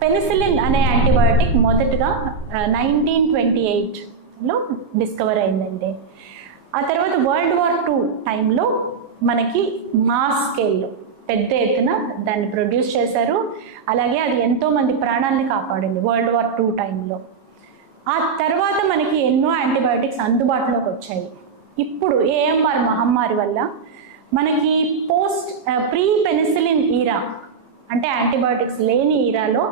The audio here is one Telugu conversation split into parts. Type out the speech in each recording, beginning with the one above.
పెనిసిలిన్ అనే యాంటీబయాటిక్ మొదటగా 1928లో డిస్కవర్ అయిందండి. ఆ తర్వాత World War II టైంలో మనకి మాస్ స్కేల్లో పెద్ద ఎత్తున దాన్ని ప్రొడ్యూస్ చేశారు. అలాగే అది ఎంతోమంది ప్రాణాలని కాపాడింది World War II టైంలో. ఆ తర్వాత మనకి ఎన్నో యాంటీబయాటిక్స్ అందుబాటులోకి వచ్చాయి. ఇప్పుడు AMR మహమ్మారి వల్ల మనకి ప్రీ పెనిసిలిన్ ఈరా, అంటే యాంటీబయాటిక్స్ లేని ఈరాలో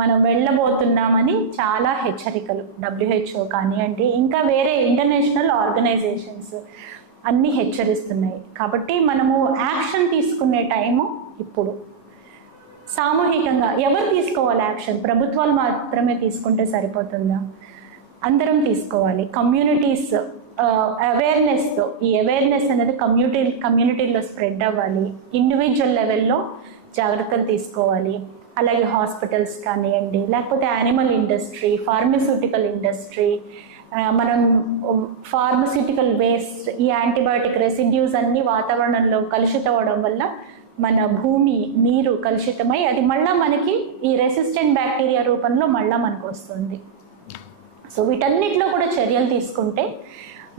మనం వెళ్ళబోతున్నామని చాలా హెచ్చరికలు WHO కానివ్వండి, ఇంకా వేరే ఇంటర్నేషనల్ ఆర్గనైజేషన్స్ అన్నీ హెచ్చరిస్తున్నాయి. కాబట్టి మనము యాక్షన్ తీసుకునే టైము ఇప్పుడు. సామూహికంగా ఎవరు తీసుకోవాలి యాక్షన్? ప్రభుత్వాలు మాత్రమే తీసుకుంటే సరిపోతుందా? అందరం తీసుకోవాలి. కమ్యూనిటీస్ అవేర్నెస్తో, ఈ అవేర్నెస్ అనేది కమ్యూనిటీలో స్ప్రెడ్ అవ్వాలి. ఇండివిజువల్ లెవెల్లో జాగ్రత్తలు తీసుకోవాలి. అలాగే హాస్పిటల్స్ కానివ్వండి, లేకపోతే యానిమల్ ఇండస్ట్రీ, ఫార్మస్యూటికల్ ఇండస్ట్రీ, మనం ఫార్మస్యూటికల్ వేస్ట్, ఈ యాంటీబయాటిక్ రెసిడ్యూస్ అన్నీ వాతావరణంలో కలుషితం అవడం వల్ల మన భూమి, నీరు కలుషితమై అది మళ్ళీ మనకి ఈ రెసిస్టెంట్ బ్యాక్టీరియా రూపంలో మళ్ళీ మనకు వస్తుంది. సో వీటన్నిటిలో కూడా చర్యలు తీసుకుంటే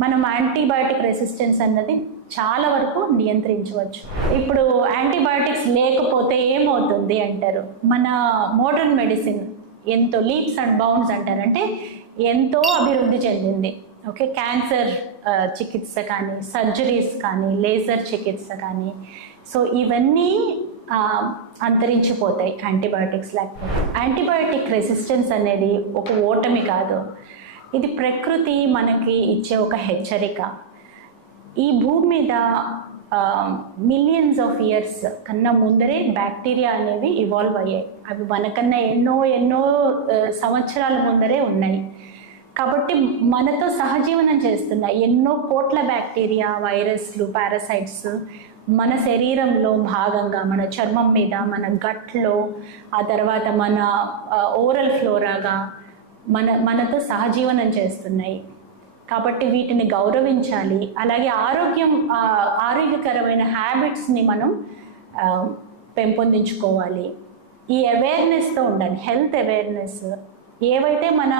మనం యాంటీబయాటిక్ రెసిస్టెన్స్ అన్నది చాలా వరకు నియంత్రించవచ్చు. ఇప్పుడు యాంటీబయాటిక్స్ లేకపోతే ఏమవుతుంది అంటారు. మన మోడర్న్ మెడిసిన్ ఎంతో లీప్స్ అండ్ బౌండ్స్ అంటారు, అంటే ఎంతో అభివృద్ధి చెందింది. ఓకే, క్యాన్సర్ చికిత్స కానీ, సర్జరీస్ కానీ, లేజర్ చికిత్స కానీ, సో ఇవన్నీ అంతరించిపోతాయి యాంటీబయాటిక్స్ లేకపోతే. యాంటీబయాటిక్ రెసిస్టెన్స్ అనేది ఒక ఓటమి కాదు, ఇది ప్రకృతి మనకి ఇచ్చే ఒక హెచ్చరిక. ఈ భూమి మీద మిలియన్స్ ఆఫ్ ఇయర్స్ కన్నా ముందరే బ్యాక్టీరియా అనేవి ఇవాల్వ్ అయ్యాయి. అవి మనకన్నా ఎన్నో సంవత్సరాల ముందరే ఉన్నాయి. కాబట్టి మనతో సహజీవనం చేస్తున్నాయి. ఎన్నో కోట్ల బ్యాక్టీరియా, వైరస్లు, పారాసైట్స్ మన శరీరంలో భాగంగా, మన చర్మం మీద, మన గట్లో, ఆ తర్వాత మన ఓరల్ ఫ్లోరాగా మనతో సహజీవనం చేస్తున్నాయి. కాబట్టి వీటిని గౌరవించాలి. అలాగే ఆరోగ్యకరమైన హ్యాబిట్స్ని మనం పెంపొందించుకోవాలి. ఈ అవేర్నెస్తో ఉండాలి, హెల్త్ అవేర్నెస్. ఏవైతే మన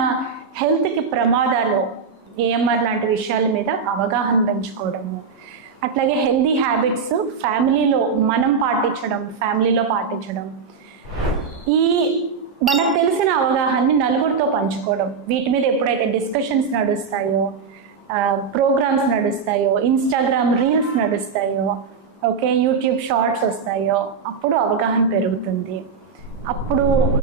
హెల్త్కి ప్రమాదాలు, AMR లాంటి విషయాల మీద అవగాహన పెంచుకోవడము, అట్లాగే హెల్దీ హ్యాబిట్స్ ఫ్యామిలీలో మనం పాటించడం, ఫ్యామిలీలో పాటించడం, ఈ మనకు తెలిసిన అవగాహనని నలుగురితో పంచుకోవడం. వీటి మీద ఎప్పుడైతే డిస్కషన్స్ నడుస్తాయో, ప్రోగ్రామ్స్ నడుస్తాయో, ఇన్స్టాగ్రామ్ రీల్స్ నడుస్తాయో, ఓకే, యూట్యూబ్ షార్ట్స్ వస్తాయో, అప్పుడు అవగాహన పెరుగుతుంది. అప్పుడు